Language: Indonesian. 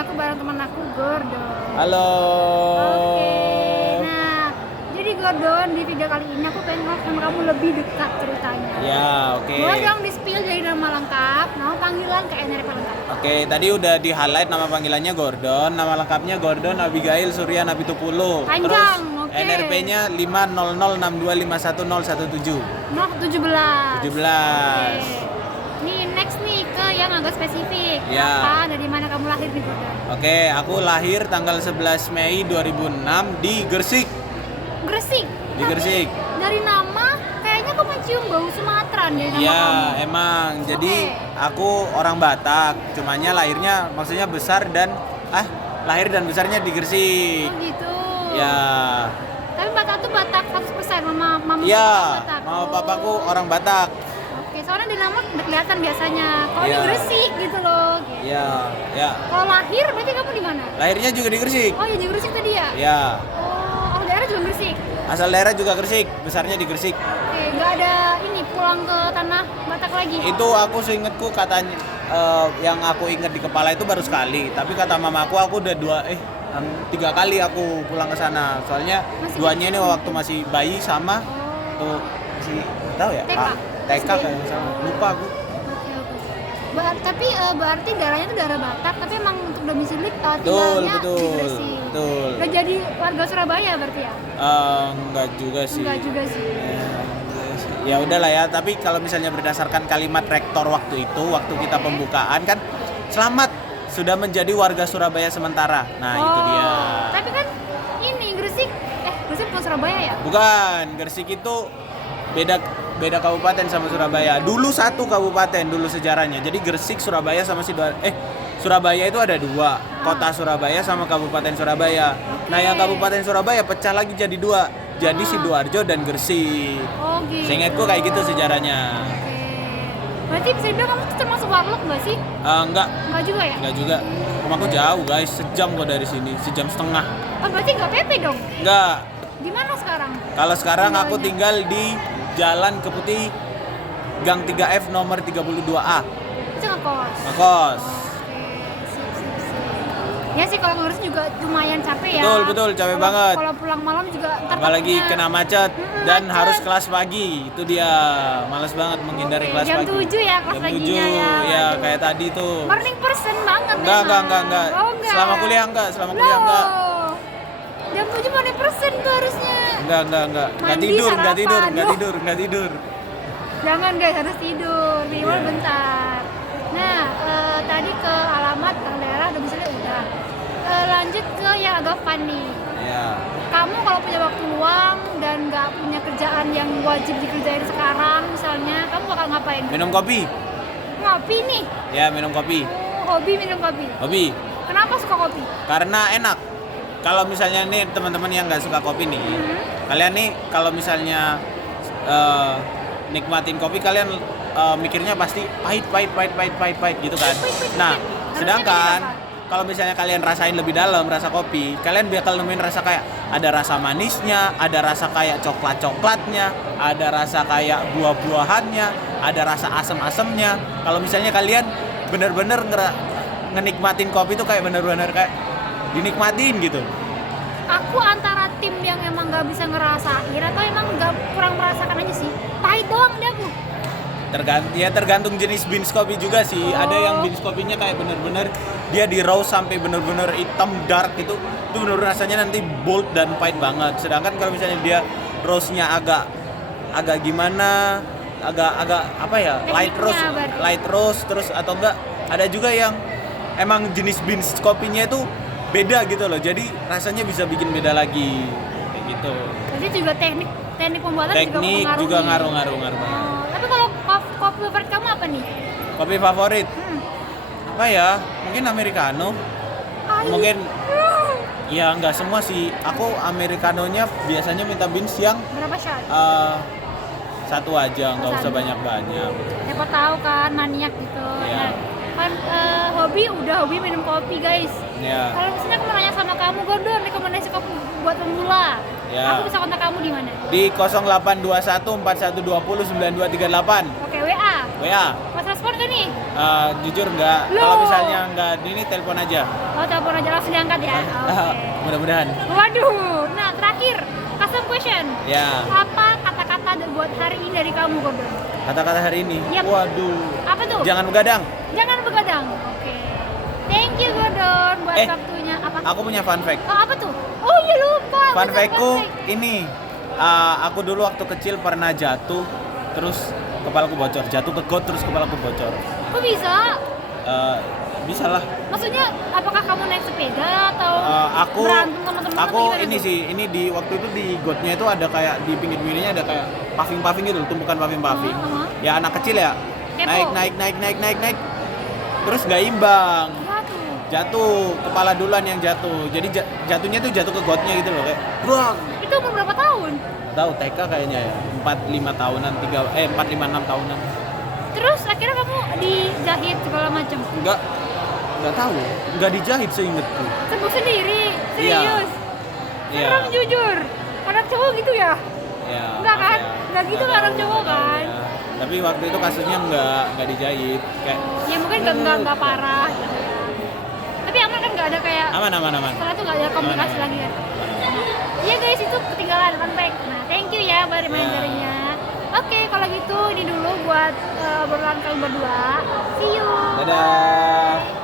aku bareng teman aku Gordon. Halo. Oke. Nah, jadi Gordon di video kali ini aku pengen ngobrol sama kamu lebih dekat ceritanya. Ya, oke. Boleh dong di-spill dari nama lengkap, nama panggilan ke NRP lengkap. Oke, tadi udah di highlight nama panggilannya Gordon, nama lengkapnya Gordon Abigail Surya Napitupulu. Panjang, Terus oke. NRP-nya 50062511017. Noh 17. 17. Oke. Nih next nih ke yang agak spesifik. Ya. Apa dari mana kamu lahir nih Gordon? Oke, aku lahir tanggal 11 Mei 2006 di Gresik. Gresik. Di Tapi Gresik. Dari nama kayaknya aku mencium bau Sumatera nih nama Iya, kamu. emang. Jadi Oke. aku orang Batak, cumannya lahirnya maksudnya besar dan lahir dan besarnya di Gresik. Oh gitu. Ya. Tapi Batak tuh Batak 100%, mama Iya, Batak. mama Oh. papaku orang Batak. Oke, soalnya di nama udah kelihatan biasanya. Kalau di Iya. Gresik gitu loh. Gitu. Iya, ya. Kalau lahir berarti kamu di mana? Lahirnya juga di Gresik. Oh, ya di Gresik tadi ya? Ya. Oh, orang daerah juga Gresik. Asal daerah juga Gresik, besarnya di Gresik. Oke, nggak ada ini pulang ke tanah Batak lagi. Itu aku seingetku katanya yang aku inget di kepala itu baru sekali. Tapi kata mamaku aku udah 3 kali aku pulang ke sana. Soalnya Masih duanya ini kecil. waktu masih bayi sama tuh masih tahu ya? TK. TK SD. kayak sama. Lupa aku. Oke, oke. Tapi berarti darahnya itu darah Batak, tapi emang untuk domisili Betul, tinggalnya di betul. Gresik. Betul. Udah jadi warga Surabaya berarti ya? Enggak juga sih. Enggak juga sih. Ya udahlah ya, tapi kalau misalnya berdasarkan kalimat rektor waktu itu, waktu kita pembukaan kan, selamat sudah menjadi warga Surabaya sementara. Nah, itu dia. Tapi kan ini Gresik bukan Surabaya ya? Bukan, Gresik itu beda kabupaten sama Surabaya. Dulu satu kabupaten dulu sejarahnya. Jadi Gresik, Surabaya sama Surabaya itu ada 2, kota Surabaya sama Kabupaten Surabaya. Nah, yang Kabupaten Surabaya pecah lagi jadi 2. Jadi Sidoarjo dan Gresik. Oh gitu. Seingatku kayak gitu sejarahnya. Oke. Berarti bisa dibilang kamu tuh termasuk warlock nggak sih? Enggak Nggak juga ya? Rumahku jauh guys, sejam kok dari sini, 1,5 jam. Oh berarti nggak PP dong? Enggak. Di mana sekarang? Kalau sekarang aku Tinggalnya? tinggal di Jalan Keputih Gang 3F nomor 32A. Itu ngekos. Ngekos. Oke, sip. Ya sih kalau ngurus juga lumayan capek ya. Betul, capek banget. Kalau pulang malam juga ntar Apalagi takutnya- kena macet dan macet. harus kelas pagi. Itu dia. Males banget menghindari Oke, kelas jam pagi. 7 ya kelas Jam paginya 7, ya. ya Waduh. kayak tadi tuh. Morning person banget Enggak. Oh, enggak. Selama kuliah enggak. Loh. Jam 7 morning person tuh harusnya. Enggak. Enggak Mandi, tidur. sarapan. Jangan guys, harus tidur. Minimal Iya. bentar. Nah, tadi ke alamat ke daerah udah misalnya udah. Lanjut ke yang agak funny. Ya. Kamu kalau punya waktu luang dan nggak punya kerjaan yang wajib dikerjain sekarang misalnya, kamu bakal ngapain? Minum kopi. Ngopi nih. Ya, minum kopi. Oh, hobi minum kopi. Hobi. Kenapa suka kopi? Karena enak. Kalau misalnya nih teman-teman yang nggak suka kopi nih, kalian nih kalau misalnya nikmatin kopi kalian mikirnya pasti pahit gitu kan. Nah, sedangkan kalau misalnya kalian rasain lebih dalam rasa kopi, kalian bakal nemuin rasa kayak ada rasa manisnya, ada rasa kayak coklatnya, ada rasa kayak buah-buahannya, ada rasa asam-asamnya. Kalau misalnya kalian bener-bener ngenikmatin kopi tuh kayak bener-bener kayak dinikmatin gitu. Aku antara tim yang emang nggak bisa ngerasain atau emang nggak kurang merasakan aja sih. Pahit doang deh aku. Tergantung jenis beans kopi juga sih. Ada yang beans kopinya kayak bener-bener dia di roast sampai bener-bener hitam dark gitu. Itu bener-bener rasanya nanti bold dan pahit banget. Sedangkan kalau misalnya dia roastnya agak gimana, agak apa ya, Tekniknya light roast terus atau enggak ada juga yang emang jenis beans kopinya itu beda gitu loh. Jadi rasanya bisa bikin beda lagi kayak gitu. Jadi juga teknik pembuatan Teknik juga ngaruh banget. Oh, tapi kalau kopi favorit kamu apa nih? Kopi favorit apa ya? Mungkin americano. Mungkin ya nggak semua sih. Aku americanonya biasanya minta beans yang Berapa shot? satu aja, nggak usah Satu. banyak. Siapa tahu kan maniak gitu. Iya. Nah, kan hobi minum kopi guys. Ya. Kalau misalnya aku mau nanya sama kamu, Gordon, rekomendasi kopi buat pemula. Ya. Aku bisa kontak kamu di mana? Di 0821 4120 9238. Oke, WA. WA. Masalah respon gak nih? Jujur nggak. Loh. Kalau misalnya nggak, ini telepon aja. Oh, telepon aja langsung diangkat ya? Oke. Mudah-mudahan. Waduh, nah terakhir, custom question. Ya. Apa kata-kata buat hari ini dari kamu, Gordon? Kata-kata hari ini. Yap. Waduh. Apa tuh? Jangan begadang. Jangan begadang. Oke. Thank you, Gordon, buat Eh, waktunya. Apa? Aku punya fun fact. Oh, apa tuh? Oh iya lupa. Fun bener, fact-ku fun fact. ini. Aku dulu waktu kecil pernah jatuh, terus kepalaku bocor. Jatuh ke got terus kepalaku bocor. Kok bisa? Bisa lah. Maksudnya apakah kamu naik sepeda atau Aku berantem sama temen aku atau gimana ini tuh? sih, ini di waktu itu di gotnya itu ada kayak di pinggir-pinggirnya ada kayak paving gitu, tumpukan paving. Ya anak kecil ya. Kepo. Naik. Terus nggak imbang. Waduh. Jatuh, kepala duluan yang jatuh. Jadi jatuhnya tuh jatuh ke gotnya gitu loh kayak. Bruang. Itu umur berapa tahun? Tahu TK kayaknya ya. 4-5 tahunan, 4-5-6 tahunan. Terus akhirnya kamu dijahit segala macam. Enggak tahu. Enggak dijahit seingetku. Sembuh sendiri. Iya. Serius. Iya. Serem jujur. Anak cowok gitu ya? Ya. Enggak maaf kan? ya. Enggak gitu Nggak kan anak tahu, cowok nggak tahu, kan? ya. Tapi waktu itu kasusnya enggak dijahit. Kayak Ya mungkin enggak parah gitu ya. Tapi aman kan enggak ada kayak aman. setelah itu enggak ada komunikasi Aman. lagi kan? Iya guys, itu ketinggalan fun fact. Nah, thank you ya buat reminder-nya. Oke, kalau gitu ini dulu buat obrolan kalian berdua. See you. Dadah.